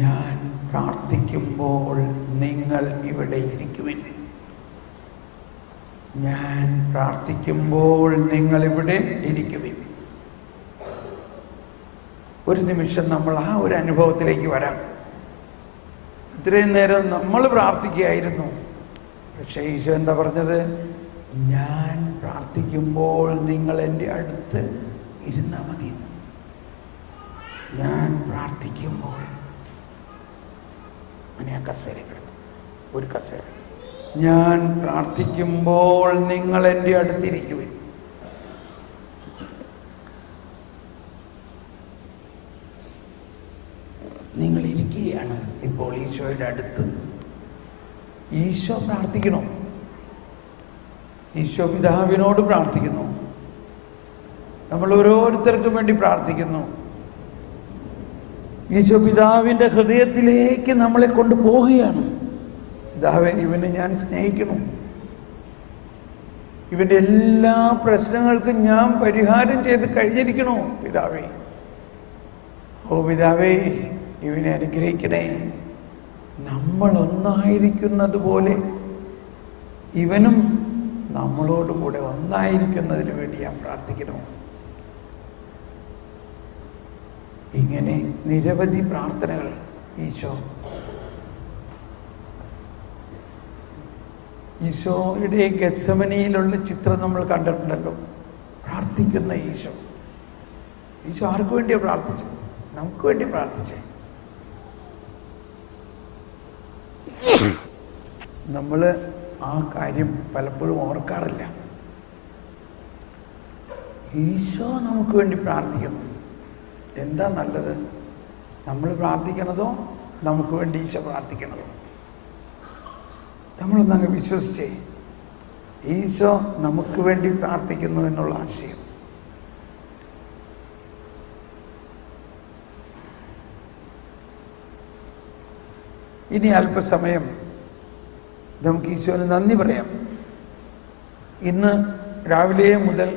ഞാൻ പ്രാർത്ഥിക്കുമ്പോൾ നിങ്ങൾ ഇവിടെ ഇരിക്കുവിൻ. ഞാൻ പ്രാർത്ഥിക്കുമ്പോൾ നിങ്ങളിവിടെ ഇരിക്കുവിൻ. ഒരു നിമിഷം നമ്മൾ ആ ഒരു അനുഭവത്തിലേക്ക് വരാം. ഇത്രയും നേരം നമ്മൾ പ്രാർത്ഥിക്കുകയായിരുന്നു, പക്ഷേ ഈശോ എന്താ പറഞ്ഞത്? ഞാൻ പ്രാർത്ഥിക്കുമ്പോൾ നിങ്ങൾ എൻ്റെ അടുത്ത് ഇരുന്നാൽ മതി. ഞാൻ പ്രാർത്ഥിക്കുമ്പോൾ കസേര കിടന്നു, ഒരു കസേര. ഞാൻ പ്രാർത്ഥിക്കുമ്പോൾ നിങ്ങൾ എൻ്റെ അടുത്തിരിക്കുവിൻ. നിങ്ങൾ ഇരിക്കുകയാണ് ഇപ്പോൾ ഈശോയുടെ അടുത്ത്. ഈശോ പ്രാർത്ഥിക്കണം. ഈശോ പിതാവിനോട് പ്രാർത്ഥിക്കുന്നു. നമ്മൾ ഓരോരുത്തർക്കും വേണ്ടി പ്രാർത്ഥിക്കുന്നു. ഈശോ പിതാവിൻ്റെ ഹൃദയത്തിലേക്ക് നമ്മളെ കൊണ്ടുപോവുകയാണ്. പിതാവേ, ഇവനെ ഞാൻ സ്നേഹിക്കണം. ഇവൻ്റെ എല്ലാ പ്രശ്നങ്ങൾക്കും ഞാൻ പരിഹാരം ചെയ്ത് കഴിഞ്ഞിരിക്കണോ പിതാവേ? ഓ പിതാവേ, ഇവനെ അനുഗ്രഹിക്കണേ. നമ്മൾ ഒന്നായിരിക്കുന്നത് പോലെ ഇവനും നമ്മളോടുകൂടെ ഒന്നായിരിക്കുന്നതിന് വേണ്ടി ഞാൻ പ്രാർത്ഥിക്കണം. ഇങ്ങനെ നിരവധി പ്രാർത്ഥനകൾ ഈശോയുടെ ഗെത്സമനിയിലുള്ള ചിത്രം നമ്മൾ കണ്ടിട്ടുണ്ടല്ലോ. പ്രാർത്ഥിക്കുന്ന ഈശോ ആർക്ക് വേണ്ടിയാണ് പ്രാർത്ഥിച്ചത്? നമുക്ക് വേണ്ടി പ്രാർത്ഥിച്ചേ. നമ്മൾ ആ കാര്യം പലപ്പോഴും ഓർക്കാറില്ല. ഈശോ നമുക്ക് വേണ്ടി പ്രാർത്ഥിക്കുന്നു. എന്താ നല്ലത്? നമ്മൾ പ്രാർത്ഥിക്കണതോ നമുക്ക് വേണ്ടി ഈശോ പ്രാർത്ഥിക്കണതോ? നമ്മളൊന്നങ്ങ് വിശ്വസിച്ചേ, ഈശോ നമുക്ക് വേണ്ടി പ്രാർത്ഥിക്കുന്നു എന്നുള്ള ആശയം. ഇനി അല്പസമയം നമുക്ക് ഈശോന് നന്ദി പറയാം. ഇന്ന് രാവിലെ മുതൽ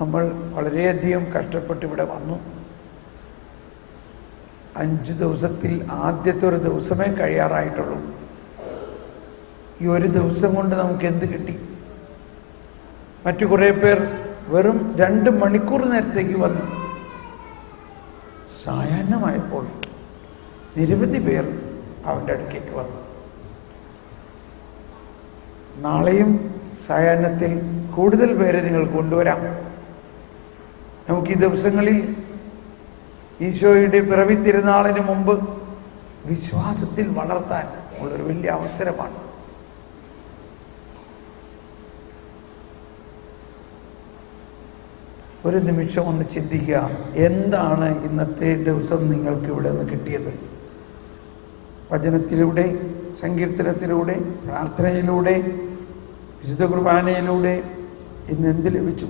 നമ്മൾ വളരെയധികം കഷ്ടപ്പെട്ട് ഇവിടെ വന്നു. 5 ദിവസത്തിൽ ആദ്യത്തെ ഒരു ദിവസമേ കഴിയാറായിട്ടുള്ളൂ. ഈ ഒരു ദിവസം കൊണ്ട് നമുക്ക് എന്ത് കിട്ടി? മറ്റു കുറേ പേർ വെറും 2 മണിക്കൂർ നേരത്തേക്ക് വന്നു. സായാഹ്നമായപ്പോൾ നിരവധി പേർ അവൻ്റെ അടുക്കേക്ക് വന്നു. നാളെയും സായാഹ്നത്തിൽ കൂടുതൽ പേരെ നിങ്ങൾ കൊണ്ടുവരാം. നമുക്ക് ഈ ദിവസങ്ങളിൽ ഈശോയുടെ പിറവി തിരുനാളിന് മുമ്പ് വിശ്വാസത്തിൽ വളർത്താൻ ഉള്ളൊരു വലിയ അവസരമാണ്. ഒരു നിമിഷം ഒന്ന് ചിന്തിക്കുക, എന്താണ് ഇന്നത്തെ ദിവസം നിങ്ങൾക്ക് ഇവിടെ നിന്ന് കിട്ടിയത്? വചനത്തിലൂടെ, സങ്കീർത്തനത്തിലൂടെ, പ്രാർത്ഥനയിലൂടെ, വിശുദ്ധ കുർബാനയിലൂടെ ഇന്ന് എന്ത് ലഭിച്ചു?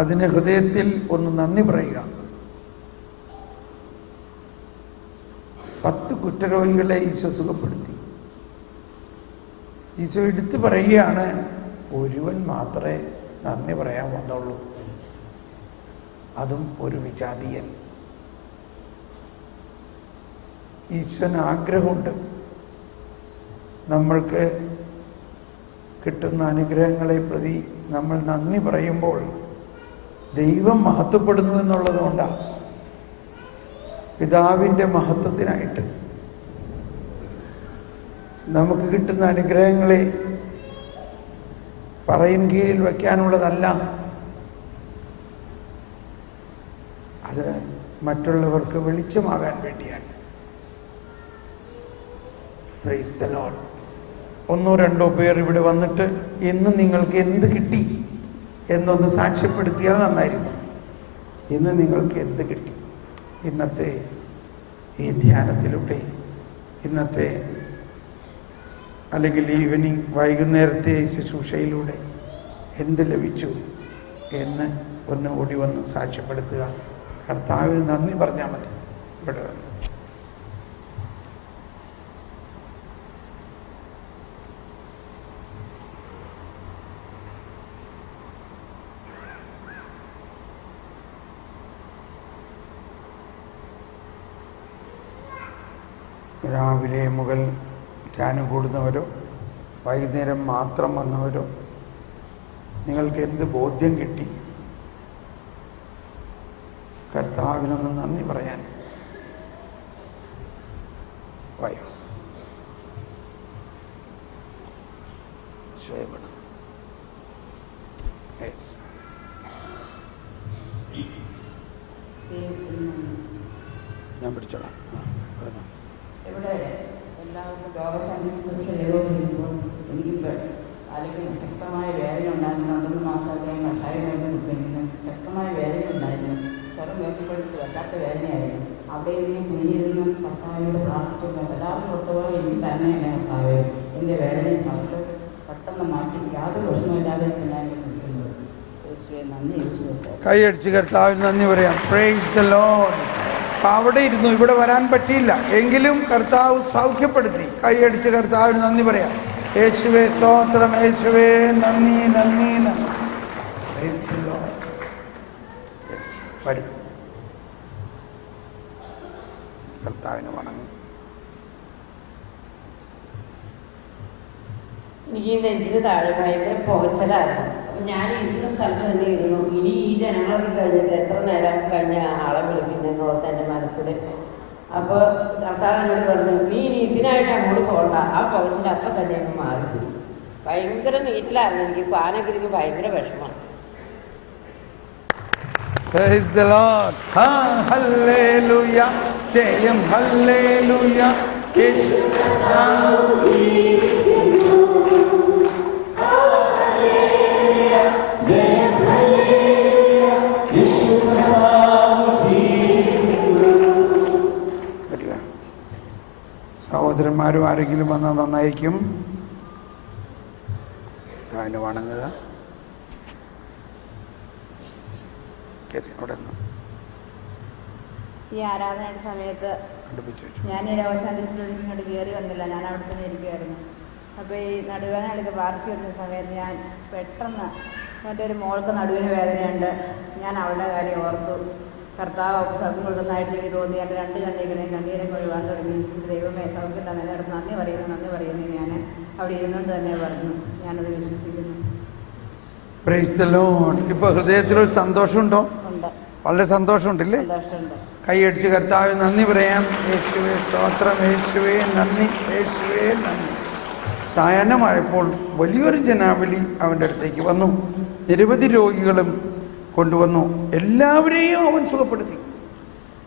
അതിന് ഹൃദയത്തിൽ ഒന്ന് നന്ദി പറയുക. 10 കുഷ്ഠരോഗികളെ ഈശോ സുഖപ്പെടുത്തി. ഈശോ എടുത്തു പറയുകയാണ്, ഒരുവൻ മാത്രമേ നന്ദി പറയാൻ വന്നുള്ളൂ, അതും ഒരു വിജാതീയൻ. ഈശോന് ആഗ്രഹമുണ്ട് നമ്മൾക്ക് കിട്ടുന്ന അനുഗ്രഹങ്ങളെ പ്രതി നമ്മൾ നന്ദി പറയുമ്പോൾ ദൈവം മഹത്വപ്പെടുന്നു എന്നുള്ളത് കൊണ്ടാണ്. പിതാവിൻ്റെ മഹത്വത്തിനായിട്ട് നമുക്ക് കിട്ടുന്ന അനുഗ്രഹങ്ങളെ പറയിൻ കീഴിൽ വയ്ക്കാനുള്ളതല്ല, അത് മറ്റുള്ളവർക്ക് വെളിച്ചമാകാൻ വേണ്ടിയാണ്. Praise the Lord. 1-2 പേർ ഇവിടെ വന്നിട്ട് ഇന്ന് നിങ്ങൾക്ക് എന്ത് കിട്ടി എന്നൊന്ന് സാക്ഷ്യപ്പെടുത്തിയാൽ നന്നായിരുന്നു. ഇന്ന് നിങ്ങൾക്ക് എന്ത് കിട്ടി? ഇന്നത്തെ ഈ ധ്യാനത്തിലൂടെ, ഇന്നത്തെ അല്ലെങ്കിൽ ഈവനിങ് വൈകുന്നേരത്തെ ശുശ്രൂഷയിലൂടെ എന്ത് ലഭിച്ചു എന്ന് ഒന്ന് ഓടി വന്ന് സാക്ഷ്യപ്പെടുത്തുക. കർത്താവിന് നന്ദി പറഞ്ഞാൽ മതി. ഇവിടെ രാവിലെ മുതൽ ധ്യാനം കൂടുന്നവരോ വൈകുന്നേരം മാത്രം വന്നവരോ നിങ്ങൾക്ക് എന്ത് ബോധ്യം കിട്ടി? കർത്താവിനൊന്ന് നന്ദി പറയാൻ വായോ. ഞാൻ പിടിച്ചോളാം. ഇവിടെ എല്ലാവർക്കും രോഗശാന്തി ശുശ്രൂഷ ചെയ്തുകൊണ്ടിരിക്കുമ്പോൾ എനിക്ക് അല്ലെങ്കിൽ ശക്തമായ വേദന ഉണ്ടായിരുന്നു. 2 മാസമൊക്കെ കഷായം മരുന്ന് ശക്തമായ വേദന ഉണ്ടായിരുന്നു. സ്വരം കേൾക്കുമ്പോഴേക്ക് വല്ലാത്ത വേദനയായിരുന്നു. അവിടെ ഇരുന്ന് കുഞ്ഞിരുന്ന് കർത്താവിനോട് പ്രാർത്ഥിച്ചുകൊണ്ട് എല്ലാവരും ഒട്ടുപോലെ എനിക്ക് തന്നെയാണ് കർത്താവ് എൻ്റെ വേദനയും സൗഖ്യം പെട്ടെന്ന് മാറ്റി യാതൊരു പ്രശ്നമില്ലാതെ ഞാൻ നിൽക്കുന്നത്. യേശുവേ നന്ദി. യേശുവേ കൈയടിച്ച് കർത്താവിന് നന്ദി പറയാം. Praise the Lord. അവിടെ ഇരുന്നു, ഇവിടെ വരാൻ പറ്റിയില്ല എങ്കിലും കർത്താവ് സൗഖ്യപ്പെടുത്തി. കൈയടിച്ച് കർത്താവിന് നന്ദി പറയാം. യേശുവേ സ്തോത്രം, യേശുവേ നന്ദി നന്ദി നന്ദി. Praise the Lord. യെസ്, വരും. കർത്താവിന് വണങ്ങും. എനിക്ക് നെഞ്ചിന് താഴെ ഭയങ്കര പുകച്ചലായിരുന്നു. അപ്പം ഞാൻ ഇരുന്ന സ്ഥലത്ത് തന്നെ ഇരുന്നു. ഇനി ഈ ജനങ്ങളൊക്കെ കഴിഞ്ഞിട്ട് എത്ര നേരം കഴിഞ്ഞ ആളെ വിളിപ്പിന്നെന്ന് ഓർത്ത് എൻ്റെ മനസ്സിൽ. അപ്പോൾ കർത്താവ് എന്നോട് പറഞ്ഞു, നീ ഇനി ഇതിനായിട്ട് അങ്ങോട്ട് പോകണ്ട, ആ പുകച്ചിൽ അപ്പം തന്നെ അങ്ങ് മാറി. ഭയങ്കര നീറ്റിലായിരുന്നു. എനിക്ക് പാനൊക്കെ എനിക്ക് ഭയങ്കര വിഷമമാണ്. Praise the Lord. Hallelujah. ജയം ഹല്ലേലൂയ. യേശു സഹോദരന്മാരും ആരെങ്കിലും വന്നാൽ നന്നായിരിക്കും. താഴ്ന്നു വണങ്ങുക. അവിടെ നിന്ന് ഈ ആരാധനയുടെ സമയത്ത് ഞാൻ രോഗശാന്തിയിലൂടെ ഇങ്ങോട്ട് കയറി വന്നില്ല. ഞാൻ അവിടെ തന്നെ ഇരിക്കുമായിരുന്നു. അപ്പോൾ ഈ നടുവേദനയൊക്കെ ബാധിച്ചു വരുന്ന സമയത്ത് ഞാൻ പെട്ടെന്ന് എൻ്റെ ഒരു മോൾക്ക് നടുവിന് വേദനയുണ്ട്. ഞാൻ അവളുടെ കാര്യം ഓർത്തു. കർത്താവ് സൗഖ്യം കൊടുക്കുന്നതായിട്ട് എനിക്ക് തോന്നി. എൻ്റെ 2 കണ്ണീരുടെയും കണ്ണീരൊക്കെ ഒഴിവാൻ തുടങ്ങി. ദൈവമേ സൗഖ്യം തന്നെ അടുത്ത് നന്ദി പറയുന്നു ഞാൻ അവിടെ ഇരുന്നുകൊണ്ട് തന്നെ പറഞ്ഞു. ഞാനത് വിശ്വസിക്കുന്നു. Praise the Lord. ഇപ്പോൾ ഹൃദയത്തിലൊരു സന്തോഷമുണ്ടോ? വളരെ സന്തോഷമുണ്ടല്ലേ? കൈയടിച്ച് കർത്താവിന് നന്ദി പറയാം. യേശുവേ സ്തോത്രം, യേശുവേ നന്ദി, യേശുവേ നന്ദി. സായാഹ്നമായപ്പോൾ വലിയൊരു ജനാവലി അവൻ്റെ അടുത്തേക്ക് വന്നു. നിരവധി രോഗികളും കൊണ്ടുവന്നു. എല്ലാവരെയും അവൻ സുഖപ്പെടുത്തി.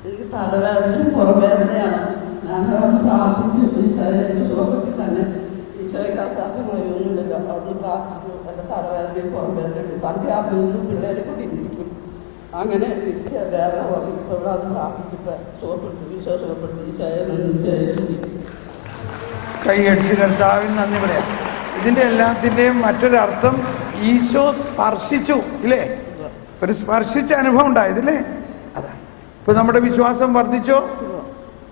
എനിക്ക് തലവേദനയും പുറവേദനയാണ്. ഞാനൊന്ന് പ്രാർത്ഥിച്ചു. ഈശോയെ സുഖപ്പെടുത്തി തന്നെ. ഈശോയെ കർത്താവ് ഒന്നുമില്ല. അവിടുന്ന് പ്രാർത്ഥിച്ചു. എൻ്റെ തലവേദനയും പുറവേദനയും തൻ്റെ ആ വീണ്ടും പിള്ളേരെ കൂടി ഇരിക്കും. അങ്ങനെ വേറെ ഇവിടെ അത് പ്രാർത്ഥിച്ചപ്പോൾ സുഖപ്പെടുത്തി. ഈശോ സുഖപ്പെടുത്തി. ഈശോയെ കൈയടിച്ച് കർത്താവിന് നന്ദി പറയാം. ഇതിൻ്റെ എല്ലാത്തിൻ്റെയും മറ്റൊരർത്ഥം ഈശോ സ്പർശിച്ചു ഇല്ലേ? ഒരു സ്പർശിച്ച അനുഭവം ഉണ്ടായതില്ലേ? അതാണ്. ഇപ്പം നമ്മുടെ വിശ്വാസം വർദ്ധിച്ചോ?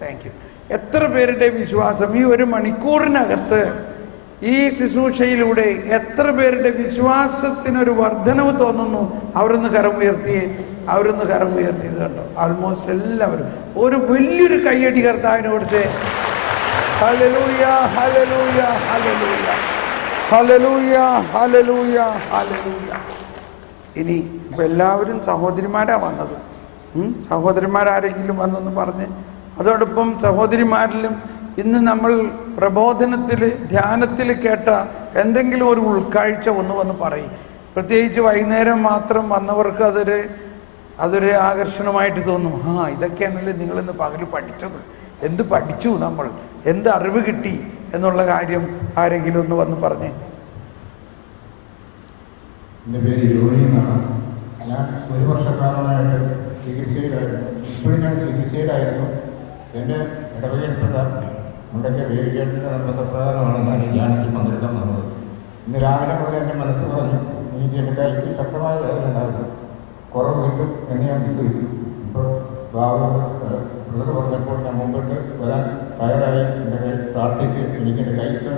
Thank you. എത്ര പേരുടെ വിശ്വാസം ഈ 1 മണിക്കൂറിനകത്ത് ഈ ശുശ്രൂഷയിലൂടെ എത്ര പേരുടെ വിശ്വാസത്തിനൊരു വർധനവ് തോന്നുന്നു? അവരൊന്ന് കരം ഉയർത്തിയത് കണ്ടോ? ആൾമോസ്റ്റ് എല്ലാവരും. ഒരു വലിയൊരു കയ്യടി കർത്താവിന് കൊടുത്തേ. Hallelujah, hallelujah, hallelujah, hallelujah, hallelujah, hallelujah. ഇനി ഇപ്പം എല്ലാവരും സഹോദരിമാരാണ് വന്നത്. സഹോദരിമാരാരെങ്കിലും വന്നെന്ന് പറഞ്ഞ് അതോടൊപ്പം സഹോദരിമാരിലും ഇന്ന് നമ്മൾ പ്രബോധനത്തിൽ ധ്യാനത്തിൽ കേട്ട എന്തെങ്കിലും ഒരു ഉൾക്കാഴ്ച ഒന്ന് വന്ന് പറയും. പ്രത്യേകിച്ച് വൈകുന്നേരം മാത്രം വന്നവർക്ക് അതൊരു ആകർഷണമായിട്ട് തോന്നും. ഇതൊക്കെയാണല്ലേ നിങ്ങളിന്ന് പകൽ പഠിച്ചത്. എന്ത് പഠിച്ചു, നമ്മൾ എന്ത് അറിവ് കിട്ടി എന്നുള്ള കാര്യം ആരെങ്കിലും ഒന്ന് വന്ന് പറഞ്ഞേ. എൻ്റെ പേര് യോണി എന്നാണ്. ഞാൻ 1 വർഷക്കാലമായിട്ട് ചികിത്സയിലായിരുന്നു. ഇപ്പോഴും ഞാൻ ചികിത്സയിലായിരുന്നു. എൻ്റെ ഇടവകയിൽപ്പെട്ട മുണ്ടയ്ക്ക് വേവിക്കേണ്ട നിർബന്ധപ്രകാരമാണ് ഞാൻ ഈ ധ്യാനത്തിൽ പങ്കെടുക്കാൻ വന്നത്. ഇന്ന് രാവിലെ മുതൽ എൻ്റെ മനസ്സ് പറഞ്ഞു, എനിക്ക് എൻ്റെ കൈക്ക് ശക്തമായ വേദന ഉണ്ടായിരുന്നു, കുറവ് കിട്ടും എന്ന് ഞാൻ വിശ്വസിച്ചു. ഇപ്പോൾ പിള്ളേർ പറഞ്ഞപ്പോൾ ഞാൻ മുമ്പോട്ട് വരാൻ തയ്യാറായി. എൻ്റെ കൈ പ്രാർത്ഥിച്ച് എനിക്ക് എൻ്റെ കൈക്ക്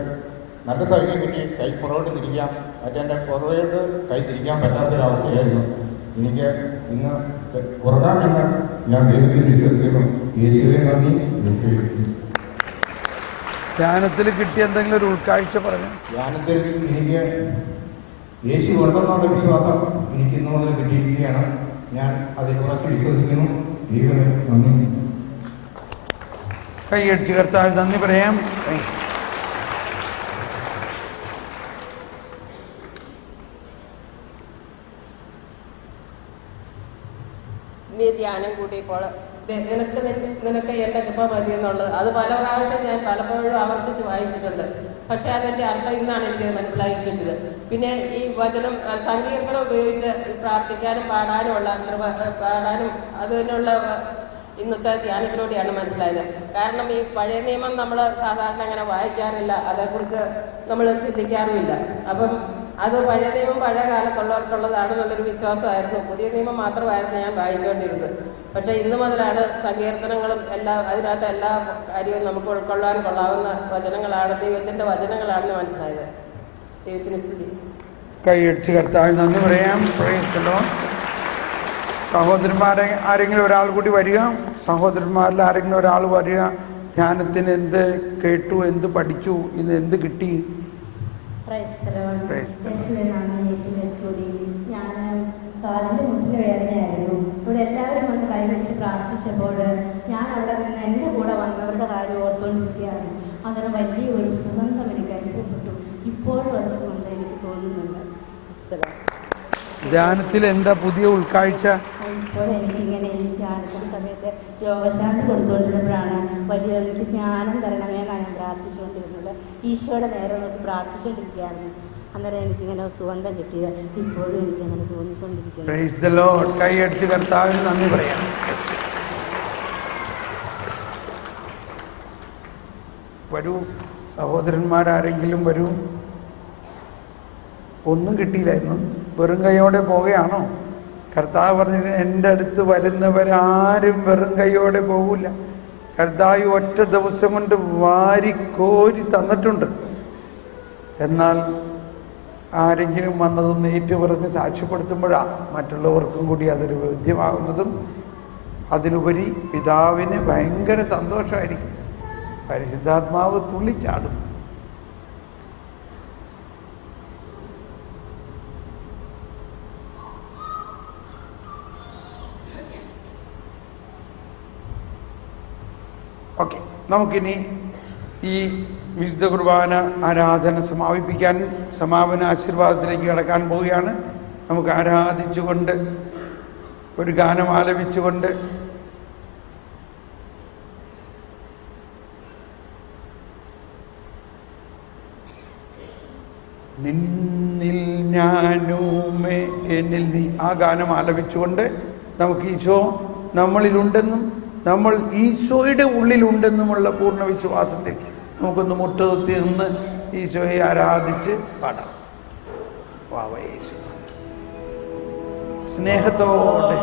നല്ല സൗകര്യം കിട്ടി. കൈ പുറകോട്ട് തിരിക്കാം. മറ്റെൻ്റെ പുറകോട്ട് കൈ തിരിക്കാൻ പറ്റാത്തൊരവസ്ഥയായിരുന്നു. എനിക്ക് ഇന്ന് ഉറങ്ങാമെന്ന് ഞാൻ ദൈവത്തിൽ വിശ്വസിക്കുന്നു. യേശുവേ നന്ദി. ധ്യാനത്തിൽ കിട്ടിയ എന്തെങ്കിലും ഒരു ഉൾക്കാഴ്ച പറഞ്ഞു. ധ്യാനത്തിൽ എനിക്ക് യേശു ഉണ്ടെന്നുള്ള വിശ്വാസം എനിക്ക് ഇന്നു മുതൽ കിട്ടിയിരിക്കുകയാണ്. ഞാൻ അതിൽ കുറച്ച് വിശ്വസിക്കുന്നു. ദൈവമേ നന്ദി. കൈയടിച്ച് കർത്താവ് നന്ദി പറയാം. നീ ധ്യാനം കൂട്ടിയപ്പോൾ നിനക്ക് എൻ്റെ കൃപ മതി എന്നുള്ളത് അത് പല പ്രാവശ്യം ഞാൻ പലപ്പോഴും ആവർത്തിച്ച് വായിച്ചിട്ടുണ്ട്. പക്ഷെ അതിൻ്റെ അർത്ഥം ഇന്നാണ് എനിക്ക് മനസ്സിലാക്കി കിട്ടിയത്. പിന്നെ ഈ വചനം സങ്കീർത്തനം ഉപയോഗിച്ച് പ്രാർത്ഥിക്കാനും പാടാനും അതിനുള്ള ഇന്നത്തെ ധ്യാനത്തിലൂടെയാണ് മനസ്സിലായത്. കാരണം ഈ പഴയ നിയമം നമ്മൾ സാധാരണ അങ്ങനെ വായിക്കാറില്ല, അതേക്കുറിച്ച് നമ്മൾ ചിന്തിക്കാറുമില്ല. അപ്പം അത് പഴയ നിയമം പഴയ കാലത്തുള്ളവർക്കുള്ളതാണെന്നുള്ളൊരു വിശ്വാസമായിരുന്നു. പുതിയ നിയമം മാത്രമായിരുന്നു ഞാൻ വായിച്ചുകൊണ്ടിരുന്നത്. പക്ഷേ ഇന്ന് മുതലാണ് സങ്കീർത്തനങ്ങളും അതിനകത്ത് എല്ലാ കാര്യവും നമുക്ക് ഉൾക്കൊള്ളാൻ കൊള്ളാവുന്ന വചനങ്ങളാണ്, ദൈവത്തിൻ്റെ വചനങ്ങളാണെന്ന് മനസ്സിലായത്. ദൈവത്തിന് സ്തുതി. കൈയടിച്ച് കർത്താവ് നന്ദി പറയാം. Praise the Lord. സഹോദരന്മാരെ ആരെങ്കിലും ഒരാൾ കൂടി വരിക. സഹോദരന്മാരിൽ ആരെങ്കിലും ഒരാൾ വരിക. ധ്യാനത്തിന് എന്ത് കേട്ടു, എന്ത് പഠിച്ചു, ഇന്ന് എന്ത് കിട്ടി? ഞാൻ കാലിൻ്റെ മുട്ടിന് വേദനയായിരുന്നു. ഇവിടെ എല്ലാവരും വന്ന് കൈവരിച്ച് പ്രാർത്ഥിച്ചപ്പോൾ ഞാൻ അവിടെ നിന്ന് എൻ്റെ കൂടെ വന്നവരുടെ കാര്യം ഓർത്തുകൊണ്ടിരിക്കുകയാണ്. അങ്ങനെ വലിയൊരു സുഗന്ധം എനിക്ക് അനുഭവപ്പെട്ടു. ഇപ്പോഴും അത് സുഗന്ധം എനിക്ക് തോന്നുന്നുണ്ട്. ധ്യാനത്തിൽ എന്താ പുതിയ ഉൾക്കാഴ്ച? ഇപ്പോൾ എനിക്കിങ്ങനെ ധ്യാനത്തിൻ്റെ സമയത്ത് രോഗശാന്തി കൊടുത്തുകൊണ്ടിരുന്നപ്പോഴാണ് വലിയ എനിക്ക് ജ്ഞാനം തരണമെന്നാണ് ഞാൻ പ്രാർത്ഥിച്ചുകൊണ്ടിരുന്നത്. ഈശോയുടെ നേരെ നോക്കി പ്രാർത്ഥിച്ചുകൊണ്ടിരിക്കുകയായിരുന്നു. അന്നേരം എനിക്കിങ്ങനെ സുഗന്ധം കിട്ടിയത് ഇപ്പോഴും എനിക്കങ്ങനെ തോന്നിക്കൊണ്ടിരിക്കുന്നു. Praise the Lord. കൈയടിച്ച് കർത്താവിന് നന്ദി പറയാം. വരൂ സഹോദരന്മാരാരെങ്കിലും വരൂ. ഒന്നും കിട്ടിയില്ലായിരുന്നു, വെറും കൈയോടെ പോവുകയാണോ? കർത്താവ് പറഞ്ഞത് എൻ്റെ അടുത്ത് വരുന്നവരാരും വെറും കൈയോടെ പോകില്ല. കർത്താവ് ഒറ്റ ദിവസം കൊണ്ട് വാരിക്കോരി തന്നിട്ടുണ്ട്. എന്നാൽ ആരെങ്കിലും വന്നതൊന്ന് ഏറ്റുപറഞ്ഞ് സാക്ഷ്യപ്പെടുത്തുമ്പോഴാണ് മറ്റുള്ളവർക്കും കൂടി അതൊരു ബോധ്യമാകുന്നതും അതിലുപരി പിതാവിന് ഭയങ്കര സന്തോഷമായിരിക്കും. പരിശുദ്ധാത്മാവ് തുള്ളിച്ചാടും. ഓക്കെ, നമുക്കിനി ഈ വിശുദ്ധ കുർബാന ആരാധന സമാപിപ്പിക്കാൻ, സമാപന ആശീർവാദത്തിലേക്ക് കടക്കാൻ പോവുകയാണ്. നമുക്ക് ആരാധിച്ചുകൊണ്ട് ഒരു ഗാനം ആലപിച്ചുകൊണ്ട് നിന്നിൽ ഞാനുമേ എന്നിൽ നീ, ആ ഗാനം ആലപിച്ചുകൊണ്ട് നമുക്ക് ഈശോ നമ്മളിലുണ്ടെന്നും നമ്മൾ ഈശോയുടെ ഉള്ളിലുണ്ടെന്നുമുള്ള പൂർണ്ണ വിശ്വാസത്തിൽ നമുക്കൊന്ന് മുട്ടുകുത്തി നിന്ന് ഈശോയെ ആരാധിച്ച് പാടാം. വാവ യേശു സ്നേഹത്തോടെ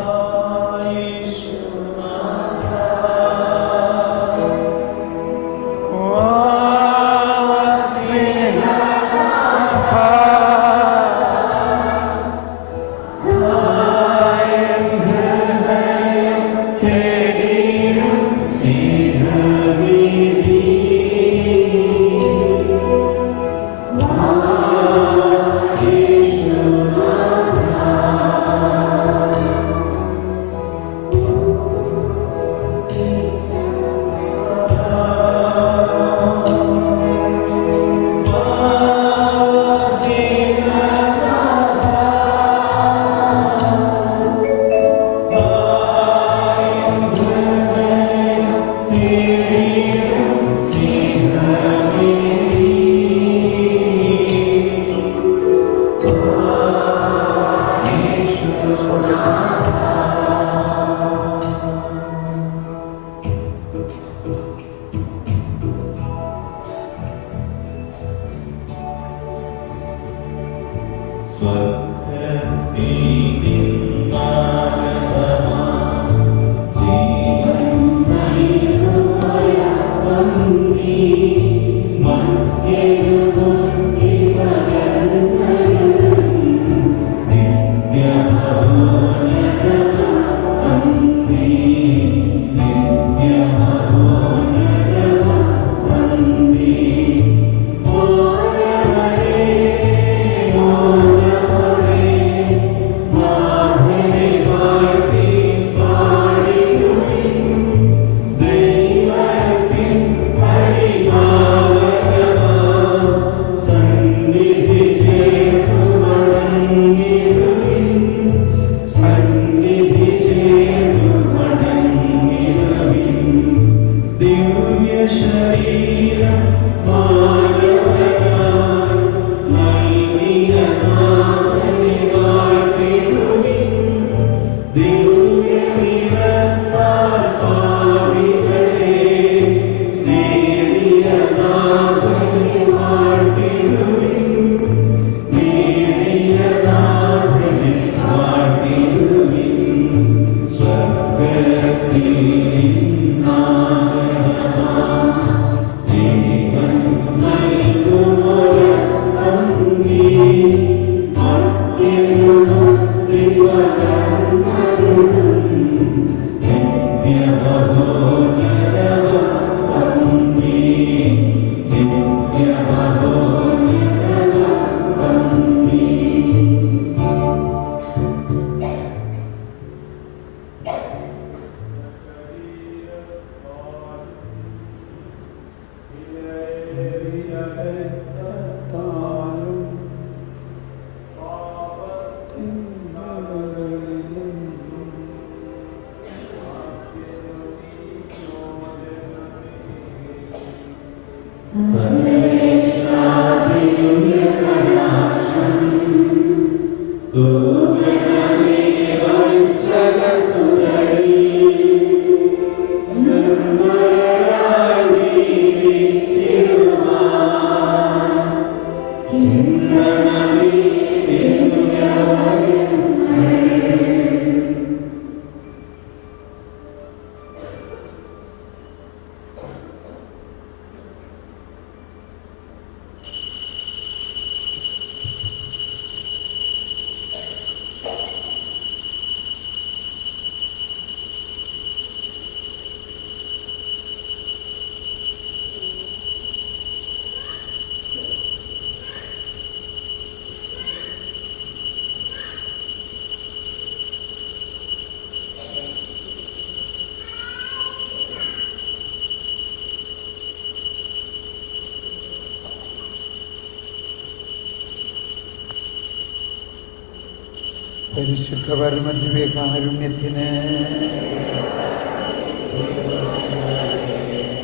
പരിശുദ്ധ പരമദിവ്യകാരുണ്യത്തിന്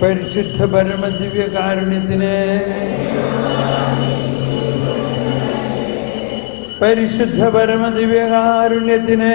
പരിശുദ്ധ പരമദിവ്യകാരുണ്യത്തിന് പരിശുദ്ധ പരമദിവ്യകാരുണ്യത്തിന്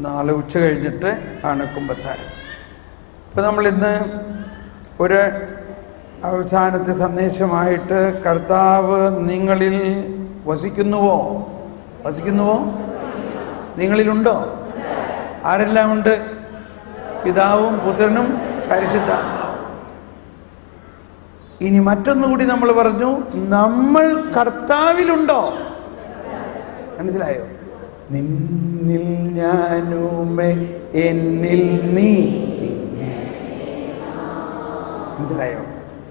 നാളെ ഉച്ച കഴിഞ്ഞിട്ട് ആണ് കുമ്പസാരം. ഇപ്പം നമ്മളിന്ന് ഒരു അവസാനത്തെ സന്ദേശമായിട്ട് കർത്താവ് നിങ്ങളിൽ വസിക്കുന്നുവോ? നിങ്ങളിലുണ്ടോ? ആരെല്ലാം ഉണ്ട്? പിതാവും പുത്രനും പരിശുദ്ധാത്മാവും. ഇനി മറ്റൊന്നുകൂടി നമ്മൾ പറഞ്ഞു, നമ്മൾ കർത്താവിലുണ്ടോ? മനസ്സിലായോ? നിന്നിൽ ഞാനുമേ എന്നിൽ നീ. മനസ്സിലായോ?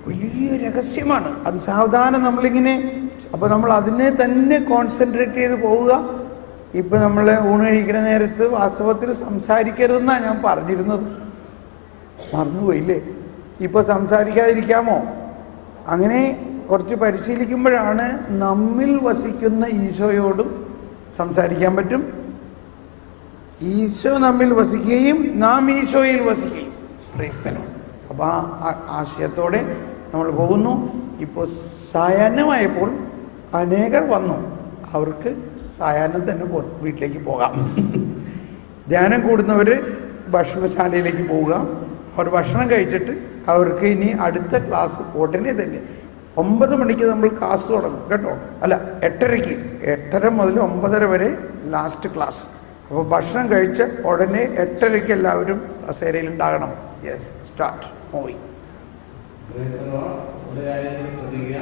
വലിയ രഹസ്യമാണ് അത്. സാവധാനം നമ്മളിങ്ങനെ അപ്പോൾ നമ്മൾ അതിനെ തന്നെ കോൺസെൻട്രേറ്റ് ചെയ്ത് പോവുക. ഇപ്പം നമ്മൾ ഊണ് കഴിക്കുന്ന നേരത്ത് വാസ്തവത്തിൽ സംസാരിക്കരുതെന്നാണ് ഞാൻ പറഞ്ഞിരുന്നത്, മറന്നുപോയില്ലേ? ഇപ്പോൾ സംസാരിക്കാതിരിക്കാമോ? അങ്ങനെ കുറച്ച് പരിശീലിക്കുമ്പോഴാണ് നമ്മിൽ വസിക്കുന്ന ഈശോയോടും സംസാരിക്കാൻ പറ്റും. ഈശോ നമ്മിൽ വസിക്കുകയും നാം ഈശോയിൽ വസിക്കുകയും. Praise the Lord. അപ്പോൾ ആ ആശയത്തോടെ നമ്മൾ പോകുന്നു. ഇപ്പോൾ സായാഹ്നമായപ്പോൾ അനേകർ വന്നു. അവർക്ക് സായാഹ്നം തന്നെ വീട്ടിലേക്ക് പോകാം. ധ്യാനം കൂടുന്നവർ ഭക്ഷണശാലയിലേക്ക് പോവുക. അവർ ഭക്ഷണം കഴിച്ചിട്ട് അവർക്ക് ഇനി അടുത്ത ക്ലാസ് ഉടനെ തന്നെ 9 മണിക്ക് നമ്മൾ ക്ലാസ് തുടങ്ങും കേട്ടോ. അല്ല, 8:30. 8:30 മുതൽ 9:30 വരെ ലാസ്റ്റ് ക്ലാസ്. അപ്പോൾ ഭക്ഷണം കഴിച്ച് ഉടനെ 8:30 എല്ലാവരും കസേരയിൽ ഉണ്ടാകണം. Yes, start moving. ഒരു കാര്യം കൂടി ശ്രദ്ധിക്കുക.